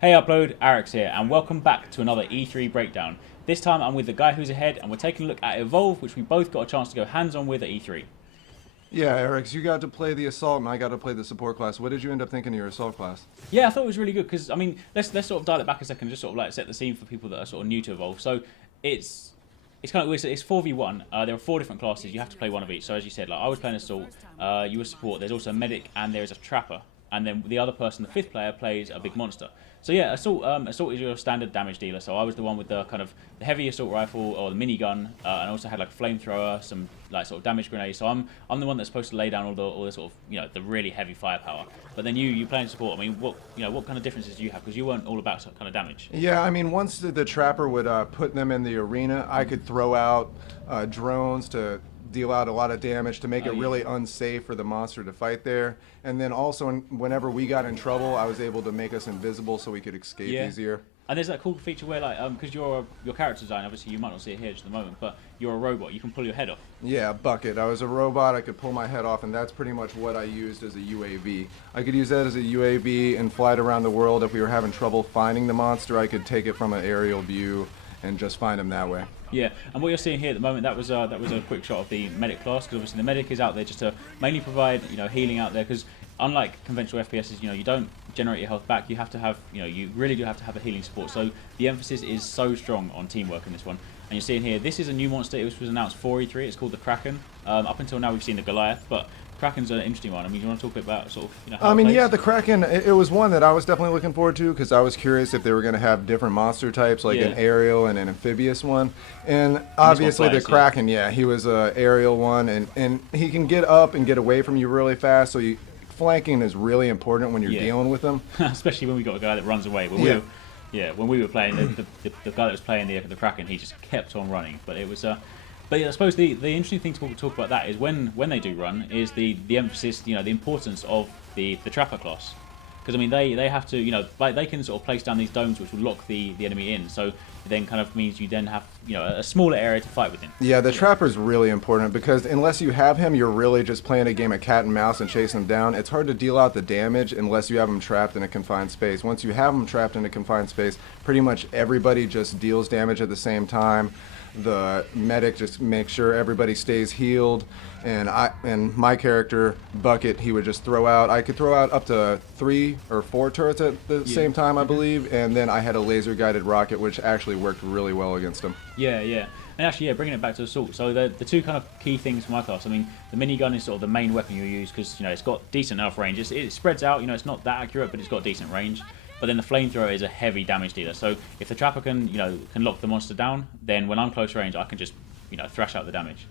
Hey Upload, Arix here, and welcome back to another E3 breakdown. This time I'm with the guy who's ahead, and we're taking a look at Evolve, which we both got a chance to go hands-on with at E3. Yeah, Eric, you got to play the assault and I got to play the support class. What did you end up thinking of your assault class? Yeah, I thought it was really good because I mean, let's sort of dial it back a second, and just sort of like set the scene for people that are sort of new to Evolve. So it's kind of weird. It's 4v1. There are 4 different classes. You have to play one of each. So as you said, like I was playing assault, you were support. There's also a medic and there is a trapper. And then the other person, the fifth player, plays a big monster. So yeah, assault is your standard damage dealer. So I was the one with the kind of the heavy assault rifle or the minigun, and also had like a flamethrower, some like sort of damage grenades. So I'm the one that's supposed to lay down all the sort of the really heavy firepower. But then you play in support. I mean, what kind of differences do you have? Because you weren't all about kind of damage. Yeah, I mean, once the trapper would put them in the arena, I could throw out drones to deal out a lot of damage to make it really unsafe for the monster to fight there. And then also, whenever we got in trouble, I was able to make us invisible so we could escape easier. And there's that cool feature where, like, because your character design, obviously you might not see it here just at the moment, but you're a robot, you can pull your head off. Yeah, Bucket. I was a robot, I could pull my head off, and that's pretty much what I used as a UAV. I could use that as a UAV and fly it around the world. If we were having trouble finding the monster, I could take it from an aerial view and just find him that way. Yeah, and what you're seeing here at the moment, that was a quick shot of the medic class, because obviously the medic is out there just to mainly provide healing out there, because unlike conventional FPSs, you don't generate your health back. You have to have you really do have to have a healing support. So the emphasis is so strong on teamwork in this one. And you're seeing here, this is a new monster. It was announced for E3. It's called the Kraken. Up until now, we've seen the Goliath, but Kraken's an interesting one. I mean, you want to talk a bit about sort of how I it mean, plays? yeah, the Kraken, it was one that I was definitely looking forward to because I was curious if they were going to have different monster types, like an aerial and an amphibious one. And obviously the Kraken, he was a aerial one, and he can get up and get away from you really fast, so flanking is really important when you're dealing with them. Especially when we got a guy that runs away. When we were playing, the guy that was playing the Kraken, he just kept on running. But it was... But yeah, I suppose the interesting thing to talk about that is when they do run is the emphasis, the importance of the trapper class, because I mean they have to like they can sort of place down these domes which will lock the enemy in, so it then kind of means you then have a smaller area to fight within. Yeah, the trapper's really important because unless you have him, you're really just playing a game of cat and mouse and chasing him down. It's hard to deal out the damage unless you have him trapped in a confined space. Once you have him trapped in a confined space, pretty much everybody just deals damage at the same time. The medic just makes sure everybody stays healed, and my character Bucket, he would just throw out. I could throw out up to 3 or 4 turrets at the same time, I believe, and then I had a laser guided rocket, which actually worked really well against him. Yeah. And actually, bringing it back to assault. So the two kind of key things for my class. I mean, the minigun is sort of the main weapon you use because it's got decent enough range. It spreads out. It's not that accurate, but it's got decent range. But then the flamethrower is a heavy damage dealer. So if the trapper can lock the monster down, then when I'm close range, I can just thrash out the damage.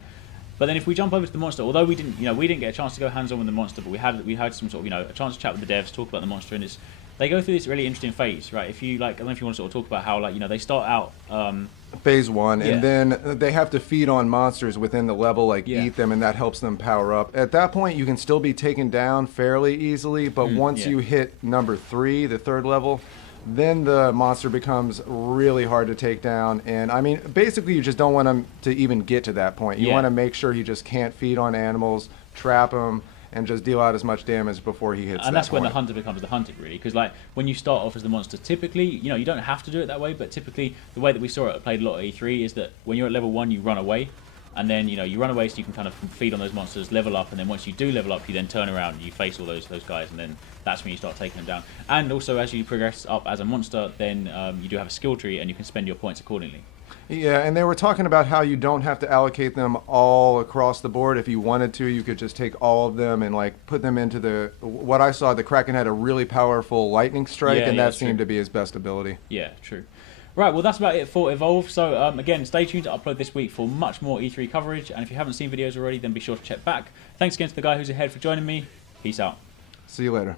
But then if we jump over to the monster, although we didn't get a chance to go hands on with the monster, but we had some sort of a chance to chat with the devs, talk about the monster, and they go through this really interesting phase, right? If you I don't know if you want to sort of talk about how they start out. Phase 1, and then they have to feed on monsters within the level, eat them, and that helps them power up. At that point, you can still be taken down fairly easily, but once you hit number 3, the 3rd level, then the monster becomes really hard to take down. And I mean, basically, you just don't want him to even get to that point. You want to make sure he just can't feed on animals, trap them, and just deal out as much damage before he hits. And that's when the hunter becomes the hunted, really, because when you start off as the monster, typically, you don't have to do it that way, but typically the way that we saw it played a lot at E3 is that when you're at level 1, you run away, and then you run away so you can kind of feed on those monsters, level up, and then once you do level up, you then turn around and you face all those guys, and then that's when you start taking them down. And also, as you progress up as a monster, then you do have a skill tree, and you can spend your points accordingly. Yeah, and they were talking about how you don't have to allocate them all across the board. If you wanted to, you could just take all of them and put them into what I saw, the Kraken had a really powerful lightning strike, and that seemed to be his best ability. Yeah, true. Right, well that's about it for Evolve. So again, stay tuned to upload this week for much more E3 coverage, and if you haven't seen videos already, then be sure to check back. Thanks again to the guy who's ahead for joining me. Peace out. See you later.